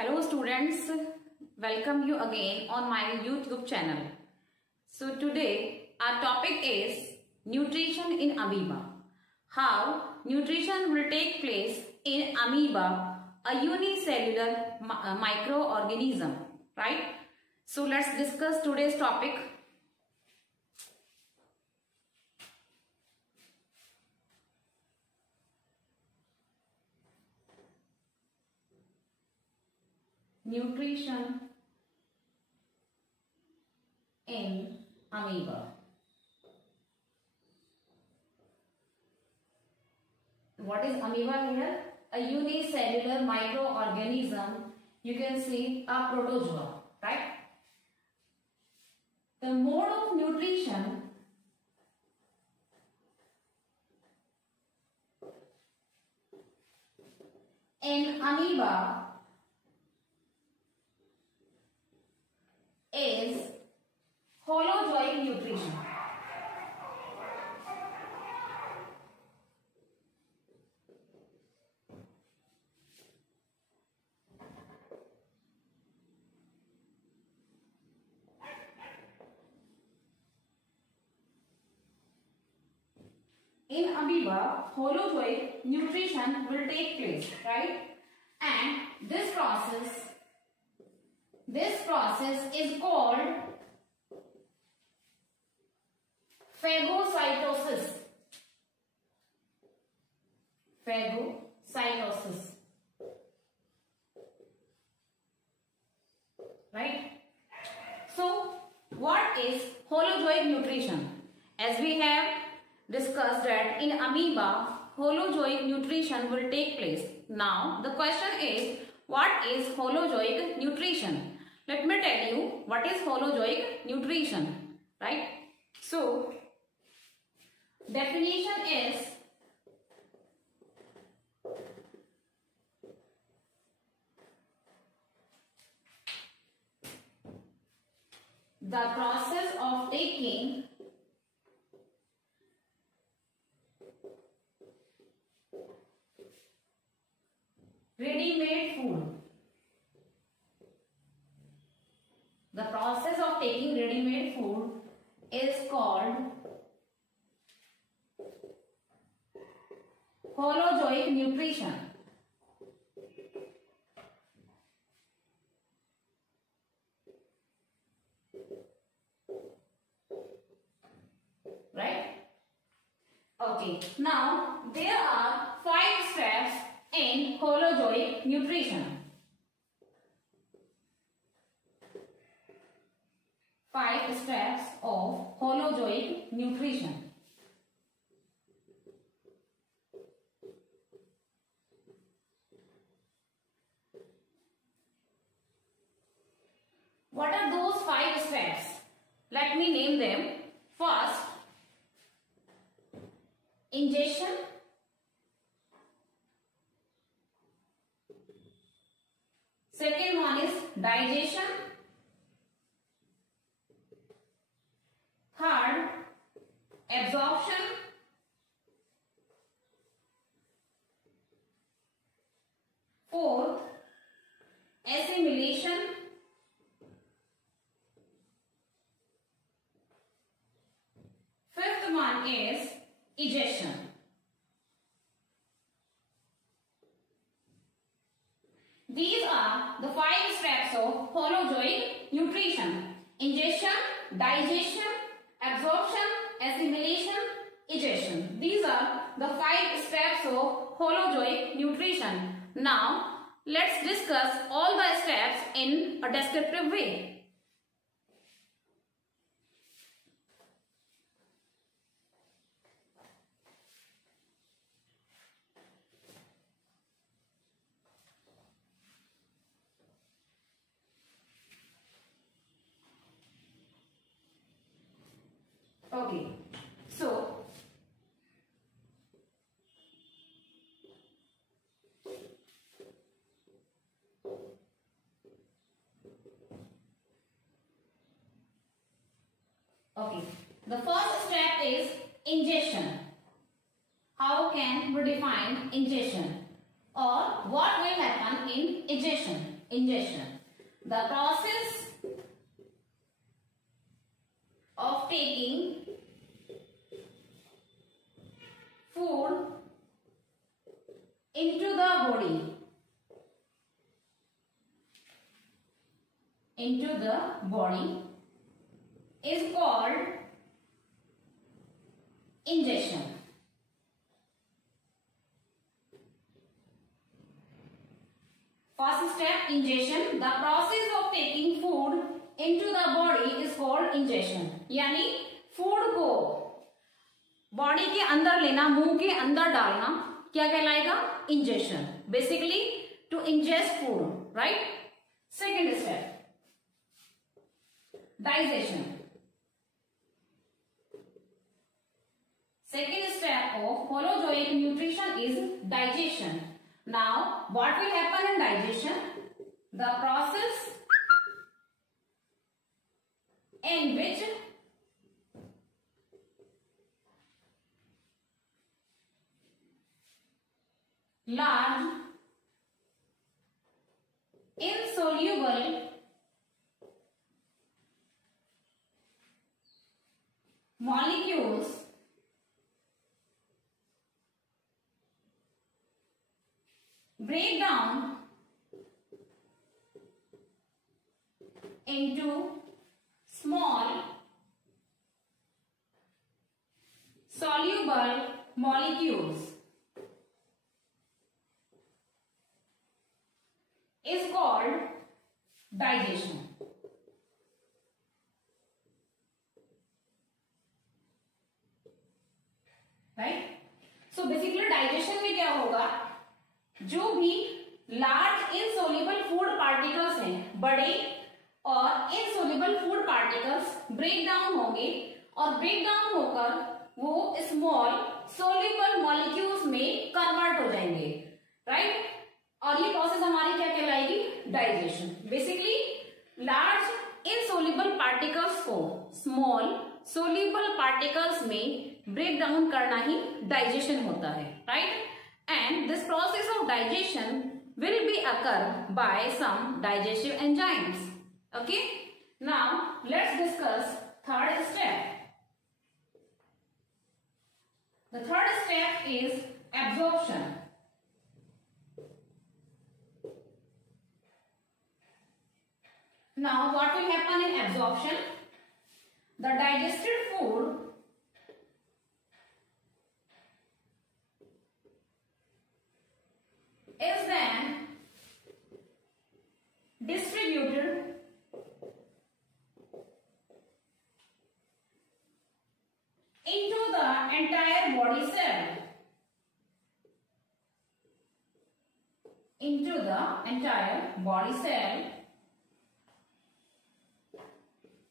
Hello students, welcome you again on my YouTube channel. So today our topic is nutrition in amoeba. How nutrition will take place in amoeba, a unicellular microorganism, right? So let's discuss today's topic. Nutrition in amoeba. What is amoeba here? A unicellular microorganism. You can see a protozoa, right? The mode of nutrition in amoeba is holozoic nutrition. In amoeba, holozoic nutrition will take place, right? And this process is called phagocytosis. Phagocytosis. Right? So, what is holozoic nutrition? As we have discussed that in amoeba, holozoic nutrition will take place. Now, the question is, what is holozoic nutrition? Let me tell you what is holozoic nutrition, right? So, definition is the process of taking ready-made food. The process of taking ready-made food is called holozoic nutrition. Right? Okay. Now, there are 5 steps in holozoic nutrition. 5 steps of holozoic nutrition. What are those 5 steps? Let me name them. First, ingestion. Second one is digestion. Third, absorption. Fourth, assimilation. Fifth one is egestion. These are the 5 steps of holozoic nutrition: ingestion, digestion, absorption, assimilation, egestion. These are the 5 steps of holozoic nutrition. Now, let's discuss all the steps in a descriptive way. Okay, so the first step is ingestion. can we define ingestion or what will happen in ingestion. Ingestion. The process of taking food into the body. Into the body is called ingestion. First step, ingestion. The process of taking food into the body is called ingestion. यानी food को body के अंदर लेना, मुंह के अंदर डालना, क्या कहलाएगा? Injection. Basically to ingest food, right? Second step, digestion. Second step of holozoic nutrition is digestion. Now, what will happen in digestion? The process in which large insoluble molecules break down into small soluble molecules is called digestion. Right? So basically digestion में क्या होगा? जो भी large insoluble food particles हैं, बड़े और insoluble food particles break down होंगे और ब्रेक डाउन होकर वो स्मॉल सोल्यूबल मॉलिक्यूल्स में कन्वर्ट हो जाएंगे, राइट? और ये प्रोसेस हमारी क्या कहलाएगी? Digestion. Basically large insoluble particles को स्मॉल सोल्यूबल पार्टिकल्स में ब्रेक डाउन करना ही डाइजेशन होता है, right? And this process of digestion will be occur by some digestive enzymes. Okay. Now let's discuss third step. The third step is absorption. Now what will happen in absorption? The digested food is then distributed into the entire body cell. Into the entire body cell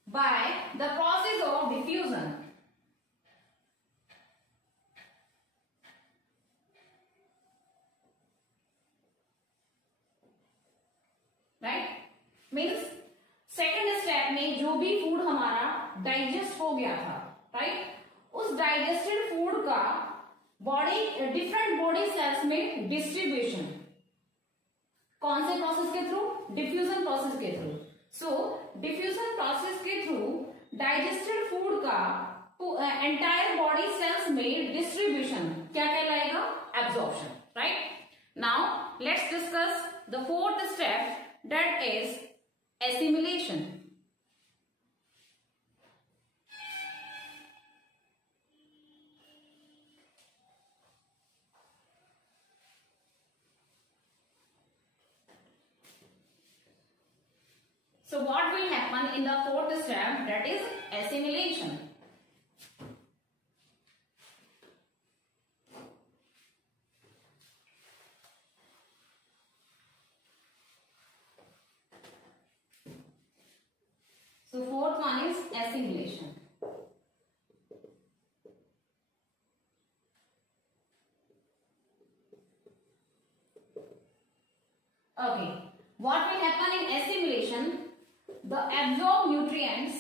by the process of diffusion. Right? Means second step में जो भी food हमारा digest हो गया था, right, उस digested food का body different body cells में डिस्ट्रीब्यूशन कौन से प्रोसेस के थ्रू? डिफ्यूजन प्रोसेस के थ्रू. सो डिफ्यूजन प्रोसेस के थ्रू डाइजेस्टेड फूड का एंटायर बॉडी सेल्स में डिस्ट्रीब्यूशन क्या कहलाएगा? Absorption, right? Now let's discuss the fourth step, that is assimilation. So what will happen in the fourth step, that is assimilation. So fourth one is assimilation. Okay, what will happen in assimilation? The absorbed nutrients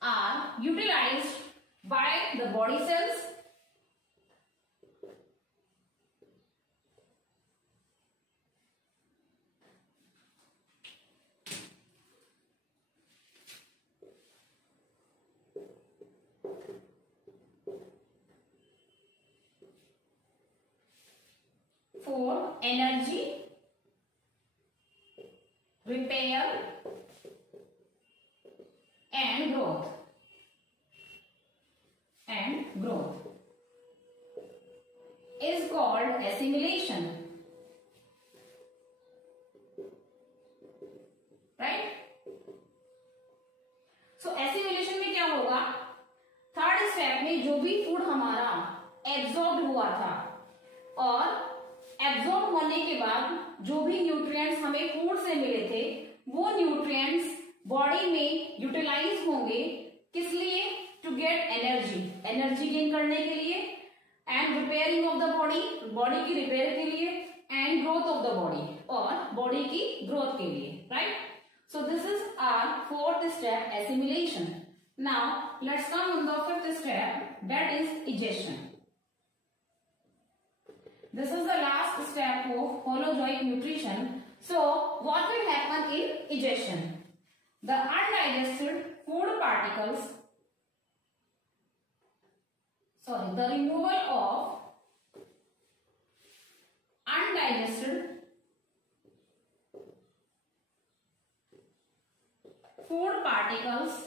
are utilized by the body cells. For energy, repair and growth. Is called assimilation. Right? So assimilation में क्या होगा? Third step में जो भी food हमारा absorb हुआ था और एब्जॉर्ब होने के बाद जो भी न्यूट्रिएंट्स हमें फूड से मिले थे वो न्यूट्रिएंट्स बॉडी में यूटिलाइज होंगे, किस लिए? टू गेट एनर्जी गेन करने के लिए, and repairing of the body की रिपेयर के लिए, and growth of the body और बॉडी की ग्रोथ के लिए. Right? So this is our fourth step, assimilation. Now let's come on the fifth step, that is egestion. This is the last step of holozoic nutrition. So, what will happen in egestion? The undigested food particles, the removal of undigested food particles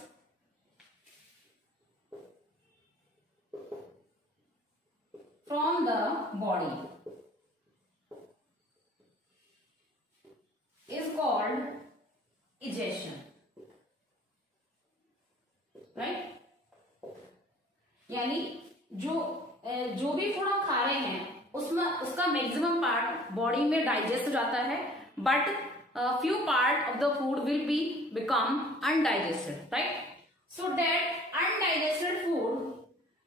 from the body is called egestion. Right? यानी जो भी food हम खा रहे हैं उसमें उसका maximum part body में डाइजेस्ट हो जाता है, but few part of the food will be become undigested. Right? So that undigested food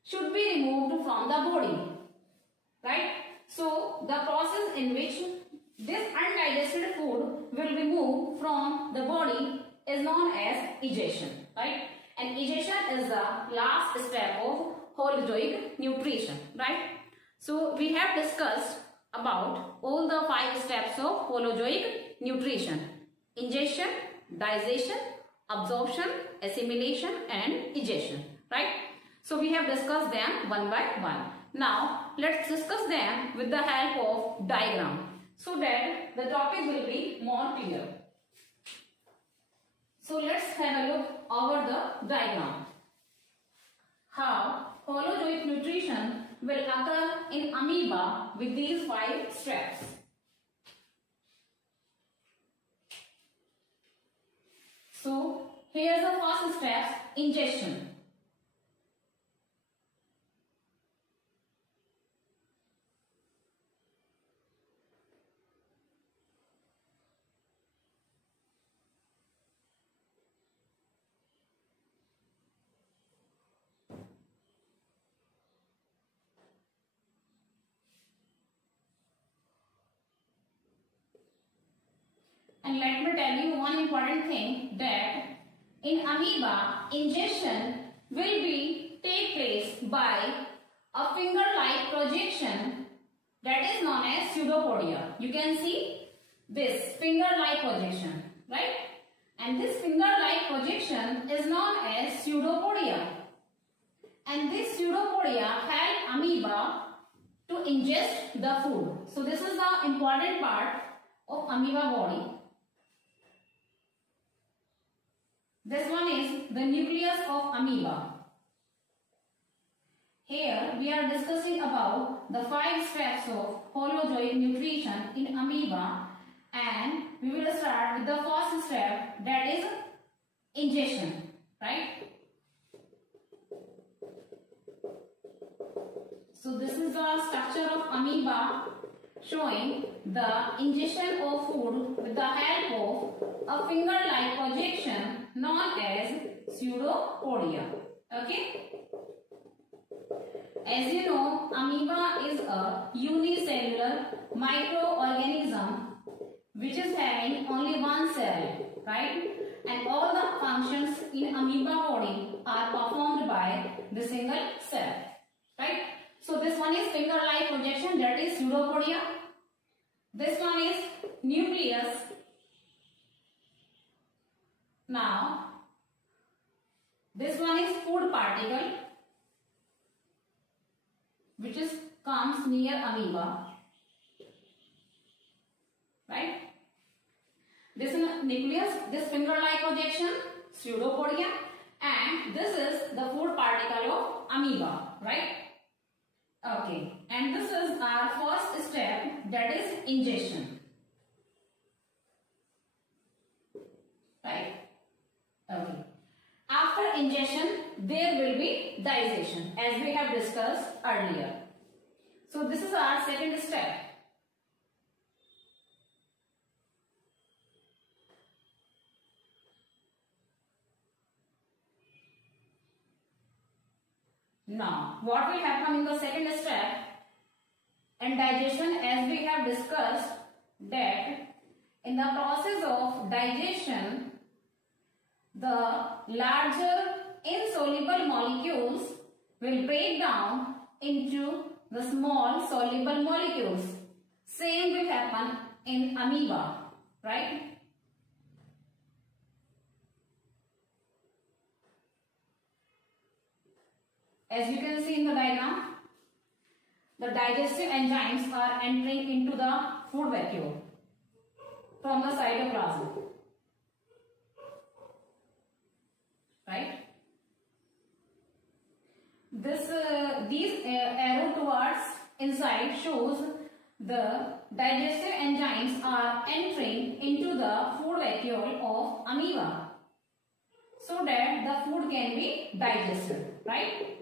should be removed from the body. Right? So the process in which this undigested food will be moved from the body is known as egestion. Right? And egestion is the last step of holozoic nutrition. Right? So we have discussed about all the 5 steps of holozoic nutrition: ingestion, digestion, absorption, assimilation, and egestion. Right? So we have discussed them one by one. Now let's discuss them with the help of diagram so that the topic will be more clear. So let's have a look over the diagram. How holozoic nutrition will occur in amoeba with these 5 steps. So here's the first step, ingestion. And let me tell you one important thing, that in amoeba, ingestion will take place by a finger-like projection that is known as pseudopodia. You can see this finger-like projection, right? And this finger-like projection is known as pseudopodia. And this pseudopodia help amoeba to ingest the food. So this is the important part of amoeba body. This one is the nucleus of amoeba. Here we are discussing about the 5 steps of holozoic nutrition in amoeba, and we will start with the first step, that is ingestion, right? So this is the structure of amoeba, showing the ingestion of food with the help of a finger-like projection known as pseudopodia. Okay? As you know, amoeba is a unicellular microorganism which is having only one cell, right? And all the functions in amoeba body are performed by the single cell, right? So this one is finger-like projection, that is pseudopodia. This one is nucleus. Now this one is food particle which is comes near amoeba, right? This is nucleus, this finger-like projection, pseudopodia, and this is the food particle of amoeba, right? Okay, and this is our first step, that is ingestion, right? Okay. After ingestion, there will be digestion, as we have discussed earlier. So this is our second step. Now, what will happen in the second step? In digestion, as we have discussed, that in the process of digestion, the larger insoluble molecules will break down into the small soluble molecules. Same will happen in amoeba, right? As you can see in the diagram, the digestive enzymes are entering into the food vacuole from the cytoplasm, right? These arrow towards inside shows the digestive enzymes are entering into the food vacuole of amoeba so that the food can be digested, right?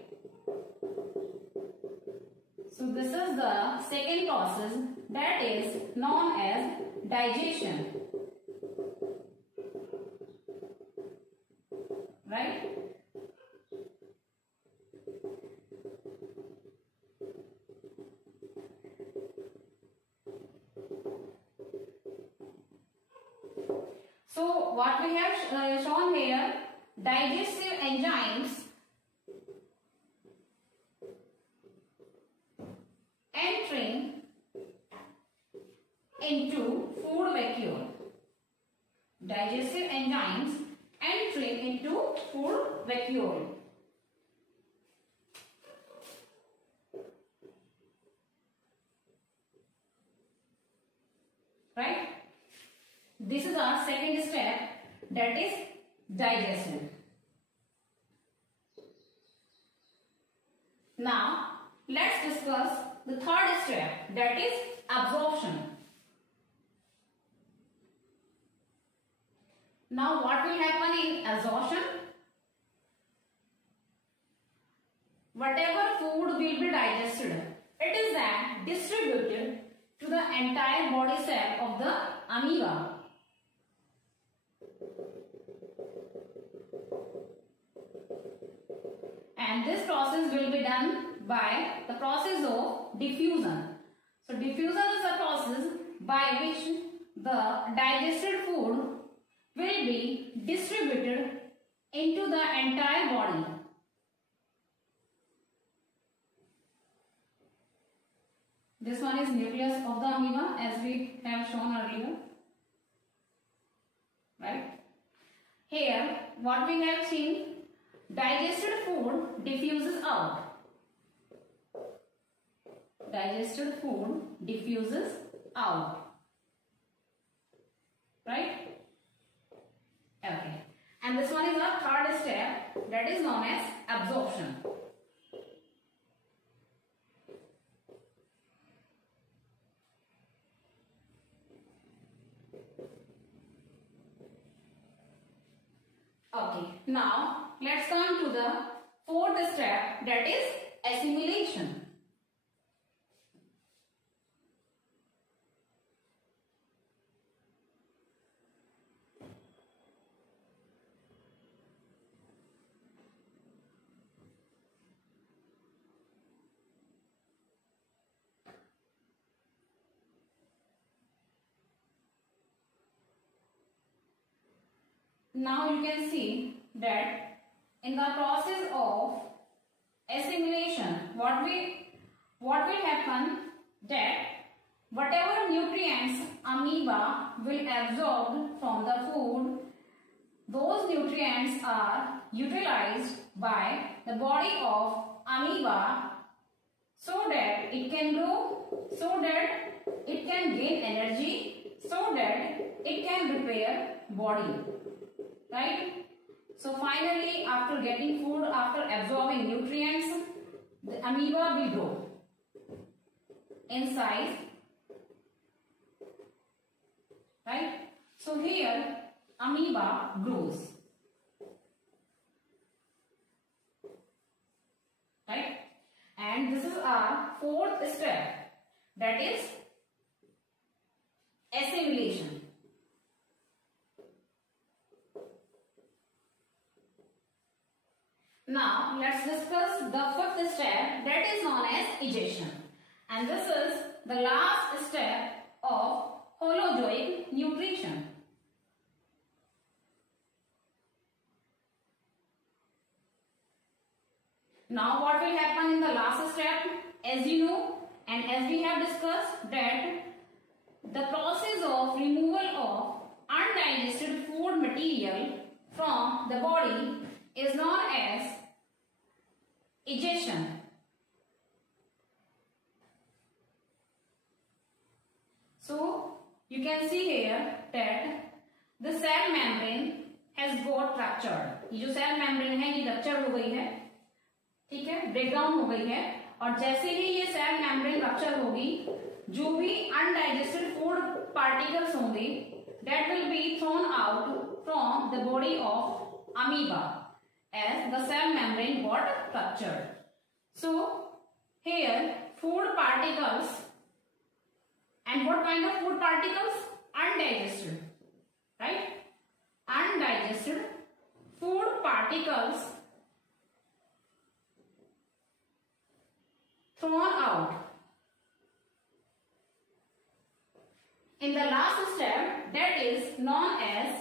So this is the second process, that is known as digestion, right? So what we have shown here, digestive enzymes entering into food vacuole. Digestive enzymes entering into food vacuole. Right? This is our second step, that is digestion. Now, let's discuss the third step, that is absorption. Now, what will happen in absorption? Whatever food will be digested, it is then distributed to the entire body cell of the amoeba. And this process will be done by the process of diffusion. So diffusion is a process by which the digested food will be distributed into the entire body. This one is nucleus of the amoeba, as we have shown earlier, right? Here, what we have seen, digested food diffuses out. Digested food diffuses out, right? Okay. And this one is our third step, that is known as absorption. Okay, now let's come to the fourth step, that is assimilation. Now you can see that in the process of assimilation, what will happen, that whatever nutrients amoeba will absorb from the food, those nutrients are utilized by the body of amoeba so that it can grow, so that it can gain energy, so that it can repair body, right? So finally, after getting food, after absorbing nutrients, the amoeba will grow in size, right? So here amoeba grows, right? And this is our fourth step, that is assimilation. Now let's discuss the fifth step, that is known as egestion, and this is the last step of holozoic nutrition. Now what will happen in the last step? As you know and as we have discussed, that the process of removal of undigested food material from the body is known as egestion. So you can see here that the cell membrane has got ruptured. ये जो cell membrane है ये ruptured हो गई है, ठीक है, breakdown हो गई है, और जैसे ही ये सेल मेम्ब्रेन रप्चर होगी, जो भी अनडाइजेस्टेड फूड पार्टिकल्स होंगे that will be thrown out from the body of amoeba as the cell membrane got ruptured. So here food particles, and what kind of food particles? Undigested, right? Undigested food particles thrown out. In the last step, that is known as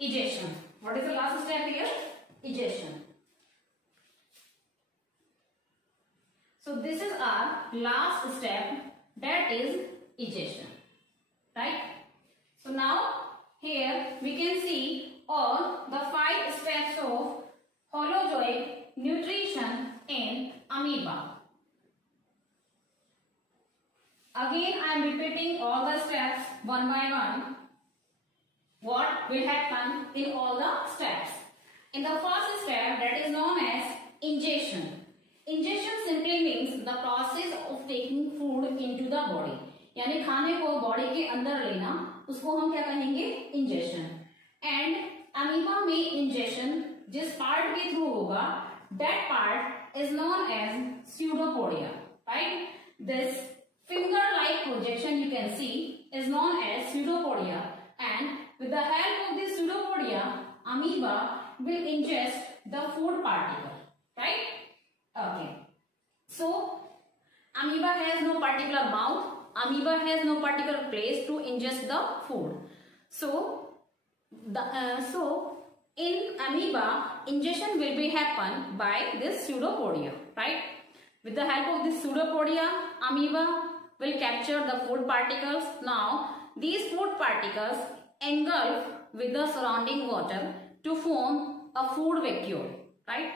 egestion. What is the last step here? Egestion. So this is our last step, that is egestion, right? So now here we can see all the 5 steps of holozoic nutrition in amoeba. Again, I am repeating all the steps one by one. What will happen in all the steps? In the first step, that is known as ingestion. Ingestion simply means the process of taking food into the body. यानी खाने को body के अंदर लेना, उसको हम क्या कहेंगे? इंजेशन. एंड अमीबा में इंजेशन जिस पार्ट के थ्रू होगा, that part is known as pseudopodia, right? This finger-like projection you can see is known as pseudopodia, and with the help of this pseudopodia, amoeba will ingest the food particle, right? Okay. So amoeba has no particular mouth. Amoeba has no particular place to ingest the food. So in amoeba, ingestion will be happen by this pseudopodia, right? With the help of this pseudopodia, amoeba will capture the food particles. Now these food particles engulf with the surrounding water to form a food vacuole, right?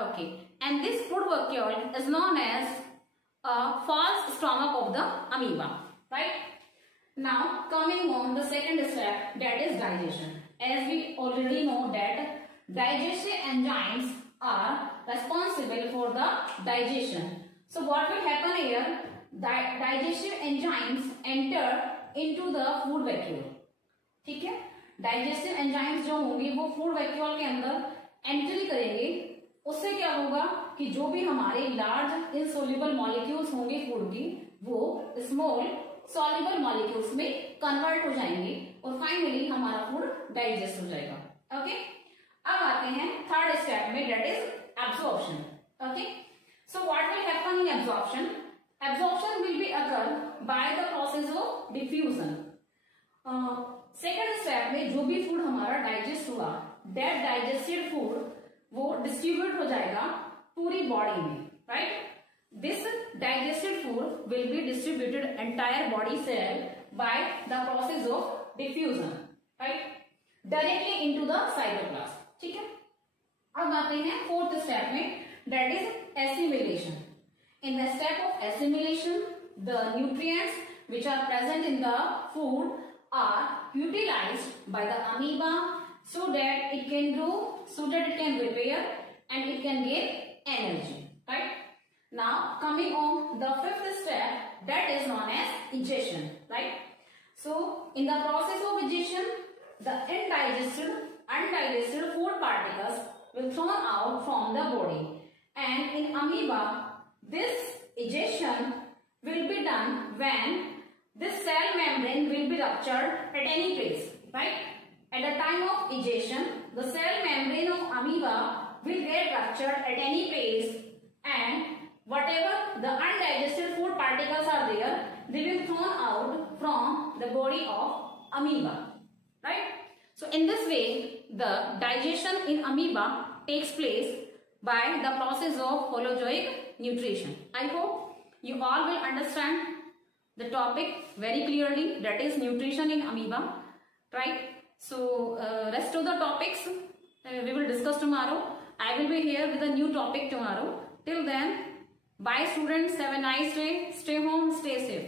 Okay, and this food vacuole is known as a false stomach of the amoeba, right? Now coming on the second step, that is digestion. As we already know that digestive enzymes are responsible for the digestion. So what will happen here? Digestive enzymes enter into the food vacuole. ठीक है, digestive enzymes जो होंगे वो food vacuole के अंदर entry करेंगे. उससे क्या होगा कि जो भी हमारे लार्ज इनसोल्यूबल मॉलिक्यूल्स होंगे फूड की, वो स्मॉल सॉल्युबल मॉलिक्यूल्स में कन्वर्ट हो जाएंगे और फाइनली हमारा फूड डाइजेस्ट हो जाएगा. ओके, अब आते हैं थर्ड स्टेप में, that is absorption. Okay, so what will happen in absorption? Absorption will be occur by the process of diffusion. Second step में जो भी फूड हमारा डाइजेस्ट हुआ that digested food वो distribute हो जाएगा पूरी body में, right? This digested food will be distributed entire body cell by the process of diffusion, right? Directly into the cytoplasm. ठीक है? अब आते हैं फोर्थ स्टेप में, that is assimilation. In the step of assimilation, the nutrients which are present in the food are utilized by the amoeba so that it can grow, so that it can repair and it can gain energy, right? Now coming on the fifth step, that is known as digestion, right? So in the process of digestion, the undigested food particles will thrown out from the body, and in amoeba this digestion will be done when this cell membrane will be ruptured at any place, right? At the time of digestion, the cell membrane of amoeba will get ruptured at any place, and whatever the undigested food particles are there, they will thrown out from the body of amoeba, right? So in this way, the digestion in amoeba takes place by the process of holozoic nutrition. I hope you all will understand the topic very clearly, that is nutrition in amoeba, right? So rest of the topics we will discuss tomorrow. I will be here with a new topic tomorrow. Till then, bye students, have a nice day, stay home, stay safe.